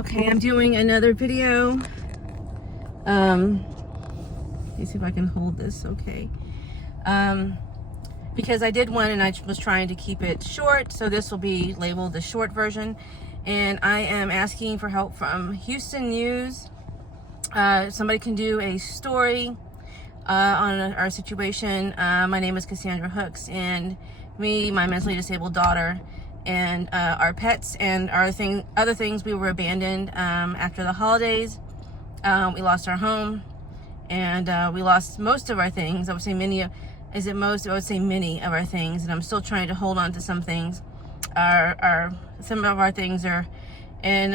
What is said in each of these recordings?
Okay, I'm doing another video. Let me see if I can hold this okay. Because I did one and I was trying to keep it short, so this will be labeled the short version. And I am asking for help from Houston News. Somebody can do a story on our situation. My name is Cassandra Hooks, and me, my mentally disabled daughter, and our pets and our other things, we were abandoned after the holidays. We lost our home, and we lost most of our things. I would say many of our things, and I'm still trying to hold on to some things. Some of our things are in,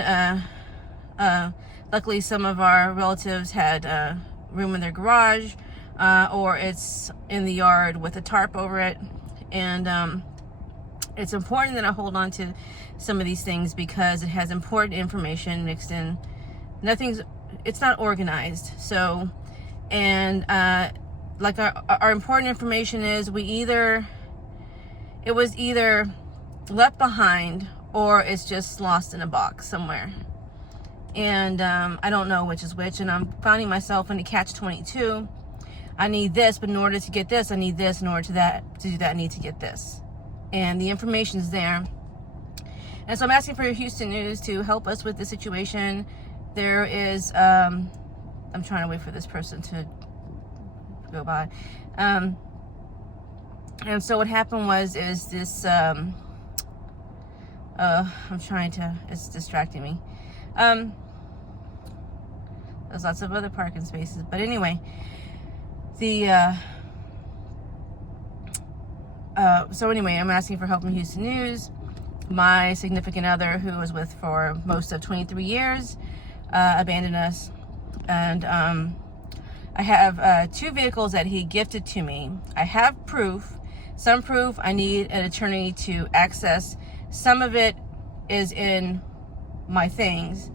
luckily some of our relatives had room in their garage, or it's in the yard with a tarp over it. And it's important that I hold on to some of these things because it has important information mixed in. It's not organized. So, and like our important information is it was either left behind or it's just lost in a box somewhere. And I don't know which is which, and I'm finding myself in a catch-22. I need this, but in order to get this, I need this. In order to do that, I need to get this. And the information is there. And so I'm asking for Houston News to help us with the situation. There is, I'm trying to wait for this person to go by. And so what happened is this, it's distracting me. There's lots of other parking spaces, but anyway, so anyway, I'm asking for help from Houston News. My significant other, who was with for most of 23 years, abandoned us. And I have 2 vehicles that he gifted to me. I have proof. Some proof I need an attorney to access. Some of it is in my things.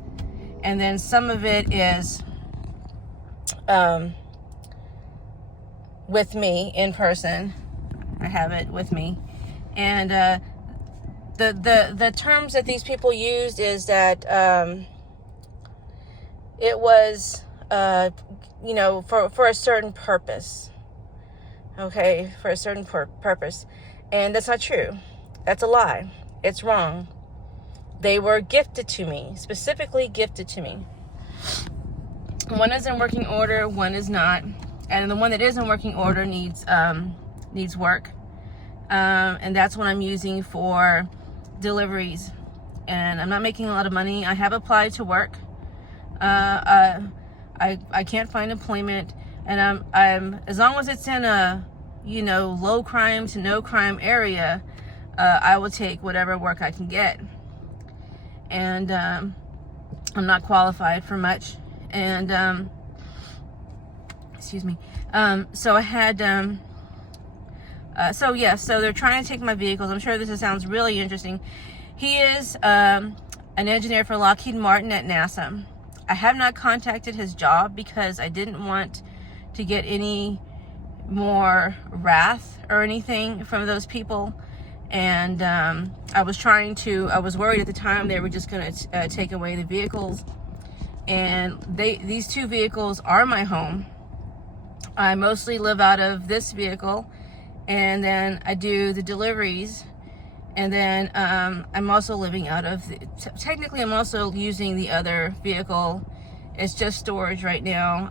And then some of it is with me in person. I have it with me. And the terms that these people used is that it was for a certain purpose. Okay, for a certain purpose. And that's not true. That's a lie. It's wrong. They were gifted to me, specifically gifted to me. One is in working order, one is not. And the one that is in working order needs work. And that's what I'm using for deliveries. And I'm not making a lot of money. I have applied to work. I can't find employment, and I'm as long as it's in a low crime to no crime area, I will take whatever work I can get. And I'm not qualified for much. And excuse me. So I had so they're trying to take my vehicles. I'm sure this sounds really interesting. He is an engineer for Lockheed Martin at NASA. I have not contacted his job because I didn't want to get any more wrath or anything from those people. And I was worried at the time they were just going to take away the vehicles. And these 2 vehicles are my home. I mostly live out of this vehicle, and then I do the deliveries. And then I'm also living out of, technically I'm also using the other vehicle. It's just storage right now.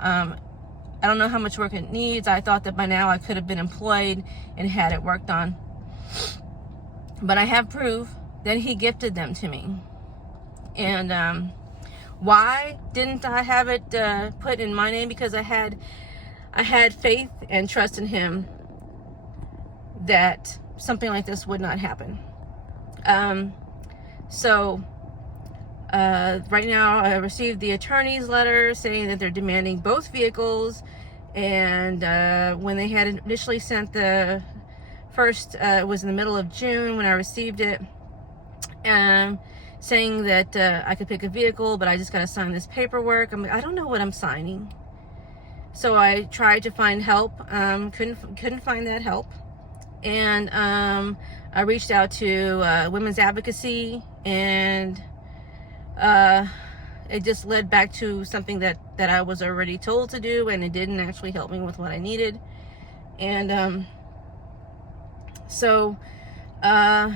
I don't know how much work it needs. I thought that by now I could have been employed and had it worked on. But I have proof that he gifted them to me. And why didn't I have it put in my name? Because I had faith and trust in him that something like this would not happen. Right now I received the attorney's letter saying that they're demanding both vehicles. And when they had initially sent the first, it was in the middle of June when I received it, saying that I could pick a vehicle, but I just got to sign this paperwork. I don't know what I'm signing. So I tried to find help, couldn't find that help. And I reached out to women's advocacy, and it just led back to something that I was already told to do, and it didn't actually help me with what I needed. And so now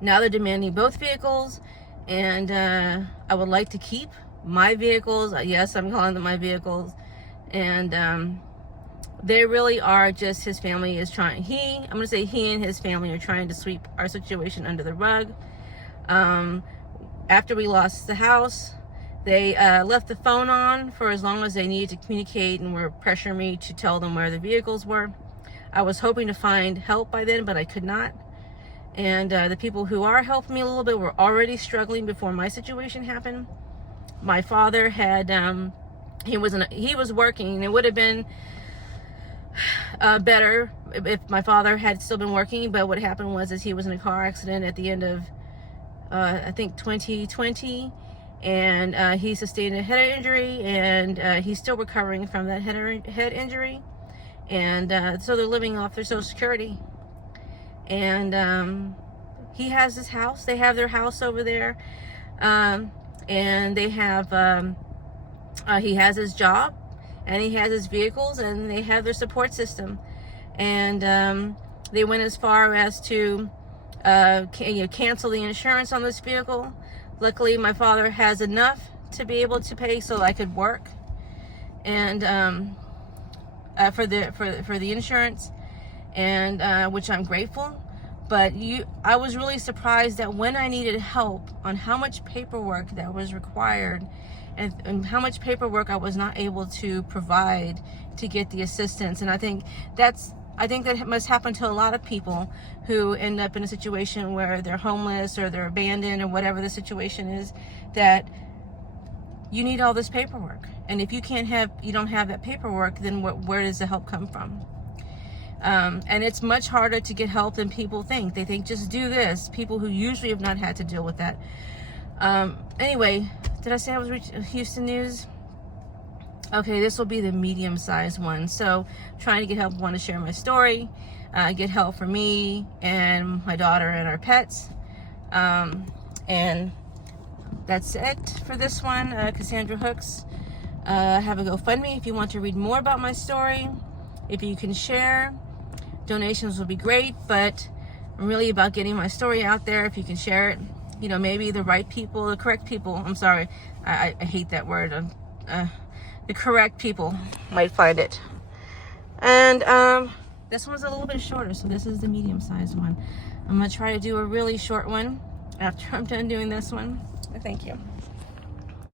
they're demanding both vehicles, and I would like to keep my vehicles. Yes, I'm calling them my vehicles. And they really are just, his family is trying, I'm going to say he and his family are trying to sweep our situation under the rug. After we lost the house, they left the phone on for as long as they needed to communicate and were pressuring me to tell them where the vehicles were. I was hoping to find help by then, but I could not. And the people who are helping me a little bit were already struggling before my situation happened. My father had, he was working, and it would have been better if my father had still been working, but what happened was he was in a car accident at the end of I think 2020, and he sustained a head injury, and he's still recovering from that head injury, and so they're living off their Social Security. And he has his house, they have their house over there, and they have he has his job, and he has his vehicles, and they have their support system. And they went as far as to cancel the insurance on this vehicle. Luckily, my father has enough to be able to pay so I could work, and for the insurance, and which I'm grateful. But I was really surprised that when I needed help on how much paperwork that was required, and how much paperwork I was not able to provide to get the assistance. And I think that must happen to a lot of people who end up in a situation where they're homeless or they're abandoned or whatever the situation is, that you need all this paperwork. And if you don't have that paperwork, then where does the help come from? And it's much harder to get help than people think. They think, just do this. People who usually have not had to deal with that. Anyway, did I say I was Houston news? Okay, this will be the medium-sized one. So, trying to get help, want to share my story, get help for me and my daughter and our pets. And that's it for this one. Cassandra Hooks. Have a GoFundMe if you want to read more about my story. If you can share, donations would be great, but I'm really about getting my story out there. If you can share it, maybe the right people, the correct people, I'm sorry, I hate that word, the correct people might find it. And this one's a little bit shorter, so this is the medium-sized one. I'm going to try to do a really short one after I'm done doing this one. Thank you.